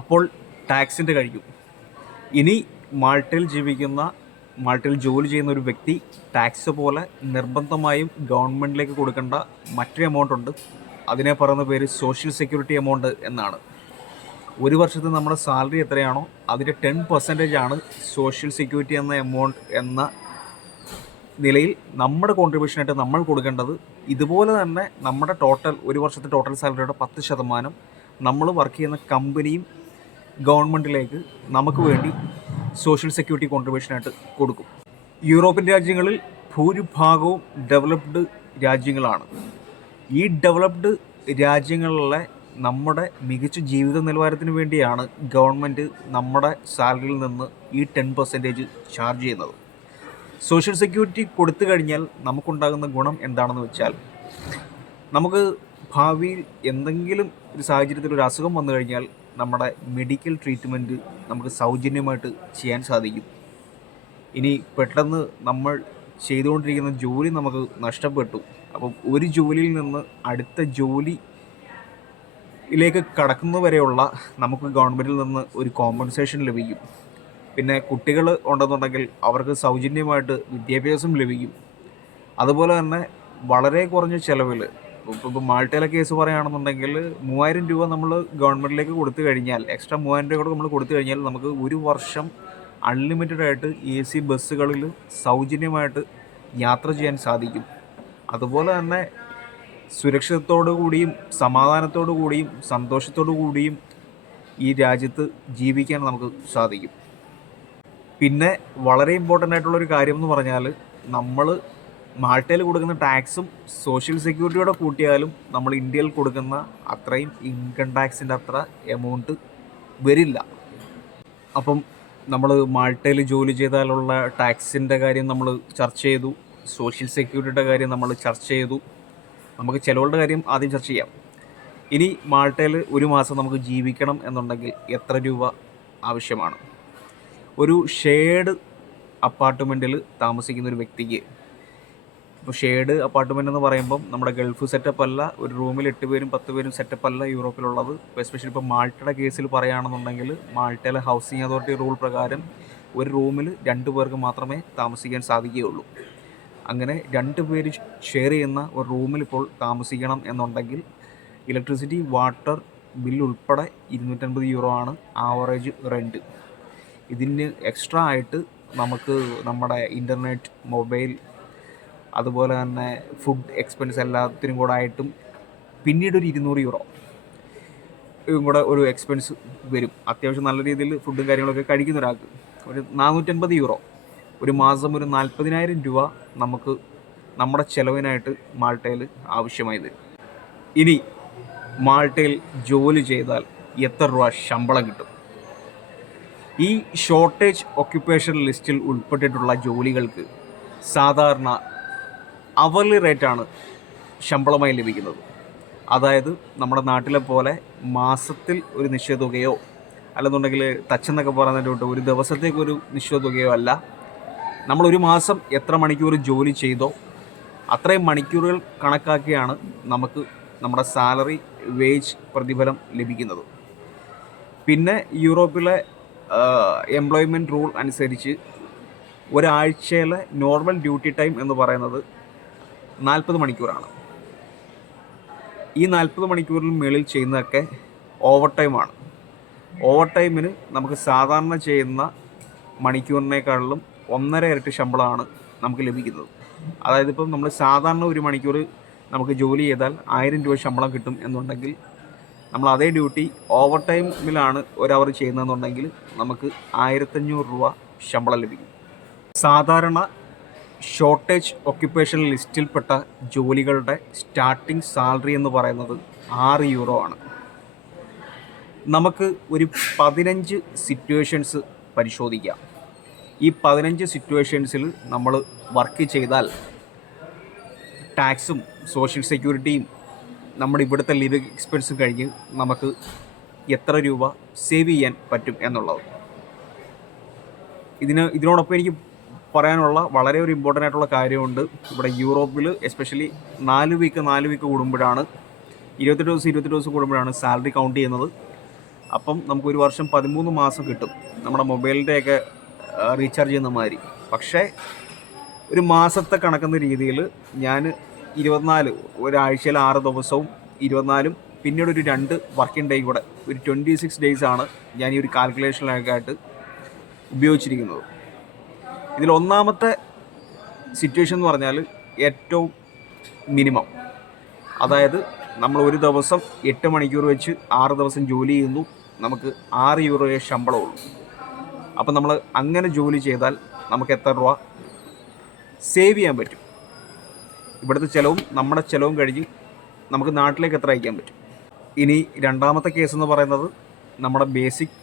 അപ്പോൾ ടാക്സിൻ്റെ കഴിയും. ഇനി മാൾട്ടയിൽ ജോലി ചെയ്യുന്ന ഒരു വ്യക്തി ടാക്സ് പോലെ നിർബന്ധമായും ഗവൺമെൻറ്റിലേക്ക് കൊടുക്കേണ്ട മറ്റൊരു എമൗണ്ട് ഉണ്ട്. അതിനെ പറയുന്ന പേര് സോഷ്യൽ സെക്യൂരിറ്റി എമൗണ്ട് എന്നാണ്. ഒരു വർഷത്തെ നമ്മുടെ സാലറി എത്രയാണോ അതിൻ്റെ 10% ആണ് സോഷ്യൽ സെക്യൂരിറ്റി എന്ന എമൗണ്ട് എന്ന നിലയിൽ നമ്മുടെ കോൺട്രിബ്യൂഷനായിട്ട് നമ്മൾ കൊടുക്കേണ്ടത്. ഇതുപോലെ തന്നെ നമ്മുടെ ഒരു വർഷത്തെ ടോട്ടൽ സാലറിയുടെ 10% നമ്മൾ വർക്ക് ചെയ്യുന്ന കമ്പനിയും ഗവൺമെൻറ്റിലേക്ക് നമുക്ക് വേണ്ടി സോഷ്യൽ സെക്യൂരിറ്റി കോൺട്രിബ്യൂഷനായിട്ട് കൊടുക്കും. യൂറോപ്യൻ രാജ്യങ്ങളിൽ ഭൂരിഭാഗവും ഡെവലപ്ഡ് രാജ്യങ്ങളാണ്. ഈ ഡെവലപ്ഡ് രാജ്യങ്ങളിലെ നമ്മുടെ മികച്ച ജീവിത നിലവാരത്തിന് വേണ്ടിയാണ് ഗവൺമെൻറ് നമ്മുടെ സാലറിയിൽ നിന്ന് ഈ 10% ചാർജ് ചെയ്യുന്നത്. സോഷ്യൽ സെക്യൂരിറ്റി കൊടുത്തു കഴിഞ്ഞാൽ നമുക്കുണ്ടാകുന്ന ഗുണം എന്താണെന്ന് വെച്ചാൽ, നമുക്ക് ഭാവിയിൽ എന്തെങ്കിലും ഒരു സാഹചര്യത്തിൽ ഒരു അസുഖം വന്നു കഴിഞ്ഞാൽ നമ്മുടെ മെഡിക്കൽ ട്രീറ്റ്മെൻറ്റ് നമുക്ക് സൗജന്യമായിട്ട് ചെയ്യാൻ സാധിക്കും. ഇനി പെട്ടെന്ന് നമ്മൾ ചെയ്തുകൊണ്ടിരിക്കുന്ന ജോലി നമുക്ക് നഷ്ടപ്പെട്ടു, അപ്പം ഒരു ജോലിയിൽ നിന്ന് അടുത്ത ജോലിയിലേക്ക് കടക്കുന്നവരെയുള്ള നമുക്ക് ഗവൺമെൻറ്റിൽ നിന്ന് ഒരു കോമ്പൻസേഷൻ ലഭിക്കും. പിന്നെ കുട്ടികൾ ഉണ്ടെന്നുണ്ടെങ്കിൽ അവർക്ക് സൗജന്യമായിട്ട് വിദ്യാഭ്യാസം ലഭിക്കും. അതുപോലെ തന്നെ വളരെ കുറഞ്ഞ ചിലവിൽ, ഇപ്പോൾ മാൾട്ടയിലെ കേസ് പറയുകയാണെന്നുണ്ടെങ്കിൽ 3000 രൂപ നമ്മൾ ഗവൺമെൻറ്റിലേക്ക് കൊടുത്തു കഴിഞ്ഞാൽ, എക്സ്ട്രാ 3000 രൂപ കൂടെ നമ്മൾ കൊടുത്തു കഴിഞ്ഞാൽ നമുക്ക് ഒരു വർഷം അൺലിമിറ്റഡ് ആയിട്ട് AC ബസ്സുകളിൽ സൗജന്യമായിട്ട് യാത്ര ചെയ്യാൻ സാധിക്കും. അതുപോലെ തന്നെ സുരക്ഷിതത്തോടു കൂടിയും സമാധാനത്തോടു കൂടിയും സന്തോഷത്തോടു കൂടിയും ഈ രാജ്യത്ത് ജീവിക്കാൻ നമുക്ക് സാധിക്കും. പിന്നെ വളരെ ഇമ്പോർട്ടൻ്റ് ആയിട്ടുള്ളൊരു കാര്യം എന്ന് പറഞ്ഞാൽ, നമ്മൾ മാൾട്ടയിൽ കൊടുക്കുന്ന ടാക്സും സോഷ്യൽ സെക്യൂരിറ്റിയോടെ കൂട്ടിയാലും നമ്മൾ ഇന്ത്യയിൽ കൊടുക്കുന്ന അത്രയും ഇൻകം ടാക്സിൻ്റെ അത്ര എമൗണ്ട് വരില്ല. അപ്പം നമ്മൾ മാൾട്ടയിൽ ജോലി ചെയ്താലുള്ള ടാക്സിൻ്റെ കാര്യം നമ്മൾ ചർച്ച ചെയ്തു, സോഷ്യൽ സെക്യൂരിറ്റിയുടെ കാര്യം നമ്മൾ ചർച്ച ചെയ്തു. നമുക്ക് ചിലവുകളുടെ കാര്യം ആദ്യം ചർച്ച ചെയ്യാം. ഇനി മാൾട്ടയിൽ ഒരു മാസം നമുക്ക് ജീവിക്കണം എന്നുണ്ടെങ്കിൽ എത്ര രൂപ ആവശ്യമാണ്? ഒരു ഷെയർഡ് അപ്പാർട്ട്മെൻറ്റിൽ താമസിക്കുന്ന ഒരു വ്യക്തിക്ക്, ഇപ്പോൾ ഷെയർഡ് അപ്പാർട്ട്മെൻ്റ് എന്ന് പറയുമ്പം നമ്മുടെ ഗൾഫ് സെറ്റപ്പ് അല്ല, ഒരു റൂമിൽ 8 പേരും 10 പേരും സെറ്റപ്പ് അല്ല യൂറോപ്പിലുള്ളത്. എസ്പെഷ്യലി ഇപ്പോൾ മാൾട്ടയുടെ കേസിൽ പറയുകയാണെന്നുണ്ടെങ്കിൽ, മാൾട്ടയിലെ ഹൗസിംഗ് അതോറിറ്റി റൂൾ പ്രകാരം ഒരു റൂമിൽ 2 പേർക്ക് മാത്രമേ താമസിക്കാൻ സാധിക്കുകയുള്ളൂ. അങ്ങനെ 2 പേര് ഷെയർ ചെയ്യുന്ന ഒരു റൂമിൽ ഇപ്പോൾ താമസിക്കണം എന്നുണ്ടെങ്കിൽ ഇലക്ട്രിസിറ്റി വാട്ടർ ബില്ല് ഉൾപ്പെടെ 250 യൂറോ ആണ് ആവറേജ് റെൻറ്റ്. ഇതിന് എക്സ്ട്രാ ആയിട്ട് നമുക്ക് നമ്മുടെ ഇൻ്റർനെറ്റ്, മൊബൈൽ, അതുപോലെ തന്നെ ഫുഡ് എക്സ്പെൻസ് എല്ലാത്തിനും കൂടെ ആയിട്ടും പിന്നീടൊരു 200 യൂറോ കൂടെ ഒരു എക്സ്പെൻസ് വരും. അത്യാവശ്യം നല്ല രീതിയിൽ ഫുഡും കാര്യങ്ങളൊക്കെ കഴിക്കുന്ന ഒരാൾക്ക് ഒരു 450 യൂറോ, ഒരു മാസം ഒരു 40,000 രൂപ നമുക്ക് നമ്മുടെ ചിലവിനായിട്ട് മാൾട്ടയിൽ ആവശ്യമായി വരും. ഇനി മാൾട്ടയിൽ ജോലി ചെയ്താൽ എത്ര രൂപ ശമ്പളം കിട്ടും? ഈ ഷോർട്ടേജ് ഒക്യുപ്പേഷൻ ലിസ്റ്റിൽ ഉൾപ്പെട്ടിട്ടുള്ള ജോലികൾക്ക് സാധാരണ അവർലി റേറ്റാണ് ശമ്പളമായി ലഭിക്കുന്നത്. അതായത് നമ്മുടെ നാട്ടിലെ പോലെ മാസത്തിൽ ഒരു നിശ്ചിത തുകയോ അല്ലെന്നുണ്ടെങ്കിൽ തച്ചെന്നൊക്കെ പറയുന്നതിലോട്ട് ഒരു ദിവസത്തേക്കൊരു നിശ്ചിത തുകയോ അല്ല. നമ്മളൊരു മാസം എത്ര മണിക്കൂർ ജോലി ചെയ്തോ അത്രയും മണിക്കൂറുകൾ കണക്കാക്കിയാണ് നമുക്ക് നമ്മുടെ സാലറി, വേജ്, പ്രതിഫലം ലഭിക്കുന്നത്. പിന്നെ യൂറോപ്പിലെ എംപ്ലോയ്മെൻറ്റ് റൂൾ അനുസരിച്ച് ഒരാഴ്ചയിലെ നോർമൽ ഡ്യൂട്ടി ടൈം എന്ന് പറയുന്നത് 40 മണിക്കൂറാണ്. ഈ 40 മണിക്കൂറിന് മേളിൽ ചെയ്യുന്നതൊക്കെ ഓവർ ടൈമാണ്. ഓവർ ടൈമിന് നമുക്ക് സാധാരണ ചെയ്യുന്ന മണിക്കൂറിനേക്കാളിലും 1.5 ഇരട്ടി ശമ്പളമാണ് നമുക്ക് ലഭിക്കുന്നത്. അതായത് ഇപ്പം നമ്മൾ സാധാരണ ഒരു മണിക്കൂർ നമുക്ക് ജോലി ചെയ്താൽ 1000 രൂപ ശമ്പളം കിട്ടും എന്നുണ്ടെങ്കിൽ, നമ്മൾ അതേ ഡ്യൂട്ടി ഓവർ ടൈമിലാണ് ഒരു അവർ ചെയ്യുന്നതെന്നുണ്ടെങ്കിൽ നമുക്ക് 1500 രൂപ ശമ്പളം ലഭിക്കും. സാധാരണ ഷോർട്ടേജ് ഒക്യുപ്പേഷൻ ലിസ്റ്റിൽപ്പെട്ട ജോലികളുടെ സ്റ്റാർട്ടിംഗ് സാലറി എന്ന് പറയുന്നത് 6 യൂറോ ആണ്. നമുക്ക് ഒരു 15 സിറ്റുവേഷൻസ് പരിശോധിക്കാം. ഈ 15 സിറ്റുവേഷൻസിൽ നമ്മൾ വർക്ക് ചെയ്താൽ ടാക്സും സോഷ്യൽ സെക്യൂരിറ്റിയും നമ്മുടെ ഇവിടുത്തെ ലിവിങ് എക്സ്പെൻസും കഴിഞ്ഞ് നമുക്ക് എത്ര രൂപ സേവ് ചെയ്യാൻ പറ്റും എന്നുള്ളത്. ഇതിനോടൊപ്പം എനിക്ക് പറയാനുള്ള വളരെ ഒരു ഇമ്പോർട്ടൻ്റ് ആയിട്ടുള്ള കാര്യമുണ്ട്. ഇവിടെ യൂറോപ്പിൽ എസ്പെഷ്യലി 4 വീക്ക് കൂടുമ്പോഴാണ്, 28 ദിവസം കൂടുമ്പോഴാണ് സാലറി കൗണ്ട് ചെയ്യുന്നത്. അപ്പം നമുക്ക് ഒരു വർഷം 13 മാസം കിട്ടും നമ്മുടെ മൊബൈലിൻ്റെയൊക്കെ റീചാർജ് ചെയ്യുന്ന മാതിരി. പക്ഷേ ഒരു മാസത്തെ കണക്കുന്ന രീതിയിൽ ഞാൻ 24 ഒരാഴ്ചയിൽ 6 ദിവസവും 24 പിന്നീട് ഒരു 2 വർക്കിംഗ് ഡേ കൂടെ ഒരു 26 ഡേയ്സാണ് ഞാൻ ഈ ഒരു കാൽക്കുലേഷനിലൊക്കെ ആയിട്ട് ഉപയോഗിച്ചിരിക്കുന്നത്. ഇതിൽ ഒന്നാമത്തെ സിറ്റുവേഷൻ എന്ന് പറഞ്ഞാൽ ഏറ്റവും മിനിമം, അതായത് നമ്മൾ ഒരു ദിവസം 8 മണിക്കൂർ വെച്ച് 6 ദിവസം ജോലി ചെയ്യുന്നു, നമുക്ക് 6 യൂറോയെ ശമ്പളമുള്ളൂ. അപ്പം നമ്മൾ അങ്ങനെ ജോലി ചെയ്താൽ നമുക്ക് എത്ര രൂപ സേവ് ചെയ്യാൻ പറ്റും? ഇവിടുത്തെ ചിലവും നമ്മുടെ ചിലവും കഴിഞ്ഞ് നമുക്ക് നാട്ടിലേക്ക് എത്ര അയക്കാൻ പറ്റും? ഇനി രണ്ടാമത്തെ കേസ് എന്ന് പറയുന്നത് നമ്മുടെ ബേസിക്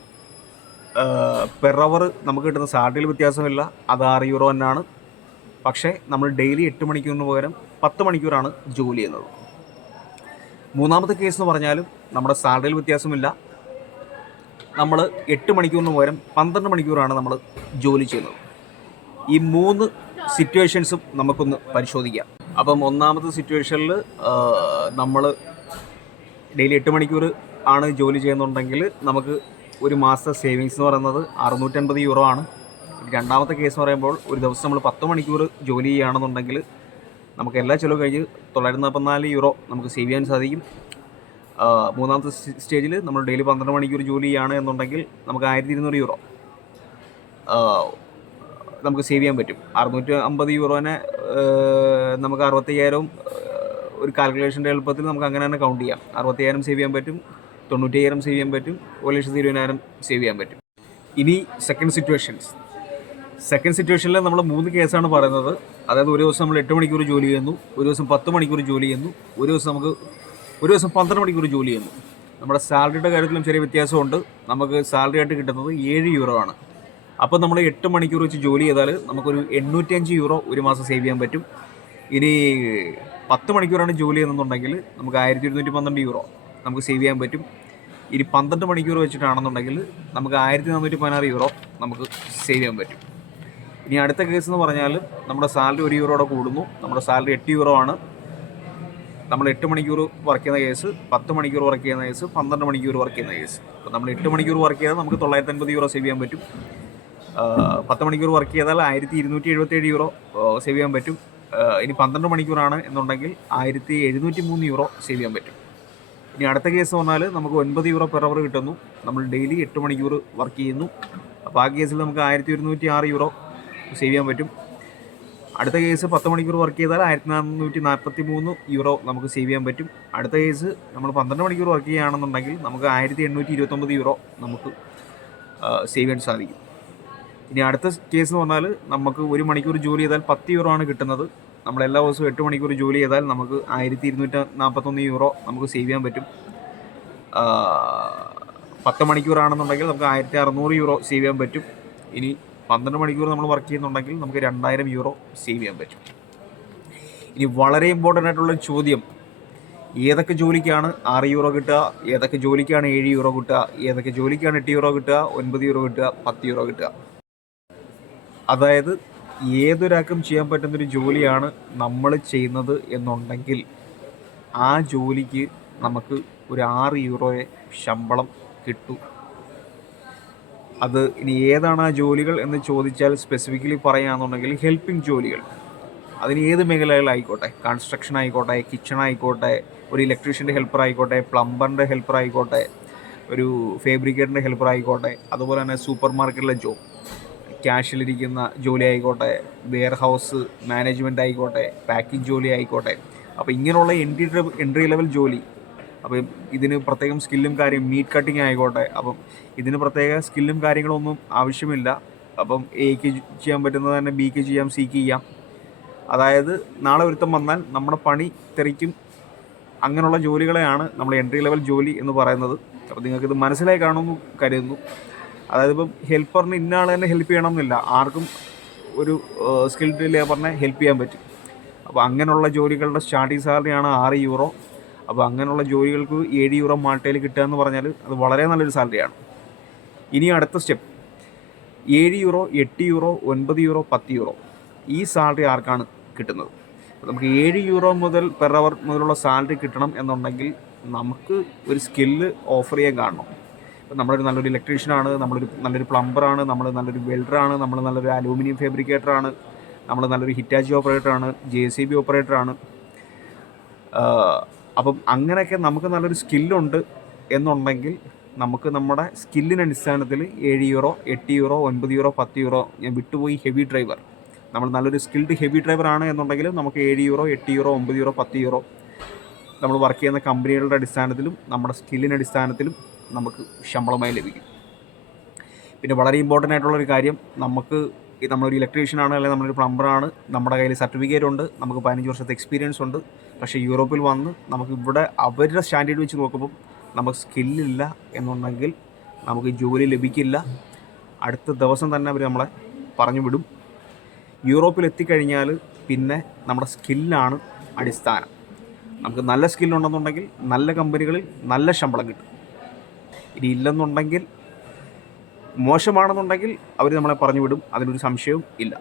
പെർ അവർ നമുക്ക് കിട്ടുന്ന സാലറിയിൽ വ്യത്യാസമില്ല, അത് 6 യൂറോ തന്നെയാണ്. പക്ഷേ നമ്മൾ ഡെയിലി 8 മണിക്കൂറിന് പകരം 10 മണിക്കൂറാണ് ജോലി ചെയ്യുന്നത്. മൂന്നാമത്തെ കേസ് എന്ന് പറഞ്ഞാലും നമ്മുടെ സാലറിയിൽ വ്യത്യാസമില്ല, നമ്മൾ 8 മണിക്കൂറിന് പകരം 12 മണിക്കൂറാണ് നമ്മൾ ജോലി ചെയ്യുന്നത്. ഈ 3 സിറ്റുവേഷൻസും നമുക്കൊന്ന് പരിശോധിക്കാം. അപ്പം ഒന്നാമത്തെ സിറ്റുവേഷനിൽ നമ്മൾ ഡെയിലി 8 മണിക്കൂർ ആണ് ജോലി ചെയ്യുന്നുണ്ടെങ്കിൽ നമുക്ക് ഒരു മാസത്തെ സേവിങ്സ് എന്ന് പറയുന്നത് 650 യൂറോ ആണ്. രണ്ടാമത്തെ കേസ് എന്ന് പറയുമ്പോൾ ഒരു ദിവസം നമ്മൾ 10 മണിക്കൂർ ജോലി ചെയ്യുകയാണെന്നുണ്ടെങ്കിൽ നമുക്ക് എല്ലാ ചിലവും കഴിഞ്ഞ് 944 യൂറോ നമുക്ക് സേവ് ചെയ്യാൻ സാധിക്കും. മൂന്നാമത്തെ സ്റ്റേജിൽ നമ്മൾ ഡെയിലി 12 മണിക്കൂർ ജോലി ചെയ്യുകയാണ് എന്നുണ്ടെങ്കിൽ നമുക്ക് 1200 യൂറോ നമുക്ക് സേവ് ചെയ്യാൻ പറ്റും. 650 യൂറോനെ നമുക്ക് 65,000 ഒരു കാൽക്കുലേഷൻ്റെ എളുപ്പത്തിൽ നമുക്ക് അങ്ങനെ തന്നെ കൗണ്ട് ചെയ്യാം. 65,000 സേവ് ചെയ്യാൻ പറ്റും, 95,000 സേവ് ചെയ്യാൻ പറ്റും, 1,20,000 സേവ് ചെയ്യാൻ പറ്റും. ഇനി സെക്കൻഡ് സിറ്റുവേഷനിൽ നമ്മൾ 3 കേസാണ് പറയുന്നത്. അതായത് ഒരു ദിവസം നമ്മൾ 8 മണിക്കൂർ ജോലി ചെയ്യുന്നു, ഒരു ദിവസം 10 മണിക്കൂർ ജോലി ചെയ്യുന്നു, ഒരു ദിവസം 12 മണിക്കൂർ ജോലി ചെയ്യുന്നു. നമ്മുടെ സാലറിയുടെ കാര്യത്തിലും ചെറിയ വ്യത്യാസമുണ്ട്. നമുക്ക് സാലറി ആയിട്ട് കിട്ടുന്നത് 7 യൂറോ ആണ്. അപ്പോൾ നമ്മൾ 8 മണിക്കൂർ വെച്ച് ജോലി ചെയ്താൽ നമുക്കൊരു 805 യൂറോ ഒരു മാസം സേവ് ചെയ്യാൻ പറ്റും. ഇനി 10 മണിക്കൂറാണ് ജോലി ചെയ്യുന്നുണ്ടെങ്കിൽ നമുക്ക് 1212 യൂറോ നമുക്ക് സേവ് ചെയ്യാൻ പറ്റും. ഇനി 12 മണിക്കൂർ വെച്ചിട്ടാണെന്നുണ്ടെങ്കിൽ നമുക്ക് 1416 യൂറോ നമുക്ക് സേവ് ചെയ്യാൻ പറ്റും. ഇനി അടുത്ത കേസ് എന്ന് പറഞ്ഞാൽ നമ്മുടെ സാലറി 1 യൂറോടെ കൂടുന്നു, നമ്മുടെ സാലറി 8 യൂറോ ആണ്. നമ്മൾ 8 മണിക്കൂർ വർക്ക് ചെയ്യുന്ന കേസ്, 10 മണിക്കൂർ വർക്ക് ചെയ്യുന്ന കേസ്, 12 മണിക്കൂർ വർക്ക് ചെയ്യുന്ന കേസ്. അപ്പോൾ നമ്മൾ 8 മണിക്കൂർ വർക്ക് ചെയ്താൽ നമുക്ക് 950 യൂറോ സേവ് ചെയ്യാൻ പറ്റും. 10 മണിക്കൂർ വർക്ക് ചെയ്താൽ 1277 യൂറോ സേവ് ചെയ്യാൻ പറ്റും. ഇനി 12 മണിക്കൂറാണ് എന്നുണ്ടെങ്കിൽ 1703 യൂറോ സേവ് ചെയ്യാൻ പറ്റും. ഇനി അടുത്ത കേസ് പറഞ്ഞാൽ നമുക്ക് 9 യൂറോ പെർ അവർ കിട്ടുന്നു, നമ്മൾ ഡെയിലി 8 മണിക്കൂർ വർക്ക് ചെയ്യുന്നു. അപ്പോൾ ആ കേസിൽ നമുക്ക് 1106 യൂറോ സേവ് ചെയ്യാൻ പറ്റും. അടുത്ത കേസ് 10 മണിക്കൂർ വർക്ക് ചെയ്താൽ 1443 യൂറോ നമുക്ക് സേവ് ചെയ്യാൻ പറ്റും. അടുത്ത കേസ് നമ്മൾ 12 മണിക്കൂർ വർക്ക് ചെയ്യുകയാണെന്നുണ്ടെങ്കിൽ നമുക്ക് 1829 യൂറോ നമുക്ക് സേവ് ചെയ്യാൻ സാധിക്കും. ഇനി അടുത്ത കേസ് എന്ന് പറഞ്ഞാൽ നമുക്ക് 1 മണിക്കൂർ ജോലി ചെയ്താൽ 10 യൂറോ ആണ് കിട്ടുന്നത്. നമ്മൾ എല്ലാ ദിവസവും 8 മണിക്കൂർ ജോലി ചെയ്താൽ നമുക്ക് 1241 യൂറോ നമുക്ക് സേവ് ചെയ്യാൻ പറ്റും. 10 മണിക്കൂറാണെന്നുണ്ടെങ്കിൽ നമുക്ക് 1600 യൂറോ സേവ് ചെയ്യാൻ പറ്റും. ഇനി 12 മണിക്കൂർ നമ്മൾ വർക്ക് ചെയ്യുന്നുണ്ടെങ്കിൽ നമുക്ക് 2000 യൂറോ സേവ് ചെയ്യാൻ പറ്റും. ഇനി വളരെ ഇമ്പോർട്ടൻ്റ് ആയിട്ടുള്ള ചോദ്യം, ഏതൊക്കെ ജോലിക്കാണ് 6 യൂറോ കിട്ടുക, ഏതൊക്കെ ജോലിക്കാണ് 7 യൂറോ കിട്ടുക, ഏതൊക്കെ ജോലിക്കാണ് 8 യൂറോ കിട്ടുക, 9 യൂറോ കിട്ടുക, 10 യൂറോ കിട്ടുക? അതായത് ഏതൊരാൾക്കും ചെയ്യാൻ പറ്റുന്നൊരു ജോലിയാണ് നമ്മൾ ചെയ്യുന്നത് എന്നുണ്ടെങ്കിൽ ആ ജോലിക്ക് നമുക്ക് ഒരു 6 യൂറോയെ ശമ്പളം കിട്ടും. അത് ഇനി ഏതാണ് ആ ജോലികൾ എന്ന് ചോദിച്ചാൽ സ്പെസിഫിക്കലി പറയുകയാണെന്നുണ്ടെങ്കിൽ ഹെൽപ്പിംഗ് ജോലികൾ. അതിന് ഏത് മേഖലകളായിക്കോട്ടെ, കൺസ്ട്രക്ഷൻ ആയിക്കോട്ടെ, കിച്ചൺ ആയിക്കോട്ടെ, ഒരു ഇലക്ട്രീഷ്യൻ്റെ ഹെൽപ്പർ ആയിക്കോട്ടെ, പ്ലംബറിൻ്റെ ഹെൽപ്പർ ആയിക്കോട്ടെ, ഒരു ഫാബ്രിക്കേറ്ററിൻ്റെ ഹെൽപ്പർ ആയിക്കോട്ടെ, അതുപോലെ തന്നെ സൂപ്പർ മാർക്കറ്റിലെ ജോബ്, ക്യാഷിലിരിക്കുന്ന ജോലി ആയിക്കോട്ടെ, വെയർ ഹൗസ് മാനേജ്മെൻറ്റ് ആയിക്കോട്ടെ, പാക്കിംഗ് ജോലി ആയിക്കോട്ടെ. അപ്പോൾ ഇങ്ങനെയുള്ള എൻട്രി ലെവൽ ജോലി, അപ്പം ഇതിന് പ്രത്യേകം സ്കില്ലും മീറ്റ് കട്ടിങ് ആയിക്കോട്ടെ, അപ്പം ഇതിന് പ്രത്യേക സ്കില്ലും കാര്യങ്ങളൊന്നും ആവശ്യമില്ല. അപ്പം എക്ക് ചെയ്യാൻ പറ്റുന്നത് തന്നെ ബിക്ക് ചെയ്യാം, സിക്ക് ചെയ്യാം. അതായത് നാളെ ഒരുത്തം വന്നാൽ നമ്മുടെ പണി തെറിക്കും. അങ്ങനെയുള്ള ജോലികളെയാണ് നമ്മൾ എൻട്രി ലെവൽ ജോലി എന്ന് പറയുന്നത്. അപ്പോൾ നിങ്ങൾക്കിത് മനസ്സിലായി കാണുമെന്ന് കരുതുന്നു. അതായത് ഇപ്പം ഹെൽപ്പറിന് ഇന്ന ആൾ തന്നെ ഹെൽപ്പ് ചെയ്യണം എന്നില്ല, ആർക്കും ഒരു സ്കിൽഡ് ലേബറിനെ ഹെൽപ്പ് ചെയ്യാൻ പറ്റും. അപ്പോൾ അങ്ങനെയുള്ള ജോലികളുടെ സ്റ്റാർട്ടിങ് സാലറിയാണ് 6 യൂറോ. അപ്പോൾ അങ്ങനെയുള്ള ജോലികൾക്ക് 7 യൂറോ മാൾട്ടയിൽ കിട്ടുക എന്ന് പറഞ്ഞാൽ അത് വളരെ നല്ലൊരു സാലറിയാണ്. ഇനി അടുത്ത step, 7 euro, 8 euro, 9 euro, 10 euro ഈ സാലറി ആർക്കാണ് കിട്ടുന്നത്? നമുക്ക് 7 യൂറോ മുതൽ പെർ അവർ മുതലുള്ള സാലറി കിട്ടണം എന്നുണ്ടെങ്കിൽ നമുക്ക് ഒരു സ്കില്ല് ഓഫർ ചെയ്യാൻ കാണണം. നമ്മളൊരു നല്ലൊരു ഇലക്ട്രീഷ്യനാണ്, നമ്മളൊരു നല്ലൊരു പ്ലംബറാണ്, നമ്മൾ നല്ലൊരു വെൽഡറാണ്, നമ്മൾ നല്ലൊരു അലൂമിനിയം ഫാബ്രിക്കേറ്ററാണ്, നമ്മൾ നല്ലൊരു ഹിറ്റാച്ചി ഓപ്പറേറ്ററാണ്, JCB ഓപ്പറേറ്ററാണ്. അപ്പം അങ്ങനെയൊക്കെ നമുക്ക് നല്ലൊരു സ്കില്ലുണ്ട് എന്നുണ്ടെങ്കിൽ നമുക്ക് നമ്മുടെ സ്കില്ലിന് അടിസ്ഥാനത്തിൽ €7, €8, €9, €10, ഞാൻ വിട്ടുപോയി ഹെവി ഡ്രൈവർ, നമ്മൾ നല്ലൊരു സ്കിൽഡ് ഹെവി ഡ്രൈവർ ആണ് എന്നുണ്ടെങ്കിൽ നമുക്ക് €7, €8, €9, €10 നമ്മൾ വർക്ക് ചെയ്യുന്ന കമ്പനികളുടെ അടിസ്ഥാനത്തിലും നമ്മുടെ സ്കില്ലിൻ്റെ അടിസ്ഥാനത്തിലും നമുക്ക് ശമ്പളമായി ലഭിക്കും. പിന്നെ വളരെ ഇമ്പോർട്ടൻ്റ് ആയിട്ടുള്ളൊരു കാര്യം, നമ്മളൊരു ഇലക്ട്രീഷ്യനാണ് അല്ലെങ്കിൽ നമ്മളൊരു പ്ലംബറാണ്, നമ്മുടെ കയ്യിൽ സർട്ടിഫിക്കറ്റ് ഉണ്ട്, നമുക്ക് 15 വർഷത്തെ എക്സ്പീരിയൻസ് ഉണ്ട്. പക്ഷേ യൂറോപ്പിൽ വന്ന് നമുക്ക് ഇവിടെ അവരുടെ സ്റ്റാൻഡേർഡ് വെച്ച് നോക്കുമ്പം നമുക്ക് സ്കില്ലില്ല എന്നുണ്ടെങ്കിൽ നമുക്ക് ജോലി ലഭിക്കില്ല. അടുത്ത ദിവസം തന്നെ അവർ നമ്മളെ പറഞ്ഞു വിടും. യൂറോപ്പിൽ എത്തിക്കഴിഞ്ഞാൽ പിന്നെ നമ്മുടെ സ്കില്ലാണ് അടിസ്ഥാനം. നമുക്ക് നല്ല സ്കില്ലുണ്ടെന്നുണ്ടെങ്കിൽ നല്ല കമ്പനികളിൽ നല്ല ശമ്പളം കിട്ടും. ഇനി ഇല്ലെന്നുണ്ടെങ്കിൽ, മോശമാണെന്നുണ്ടെങ്കിൽ അവർ നമ്മളെ പറഞ്ഞു വിടും, അതിനൊരു സംശയവും ഇല്ല.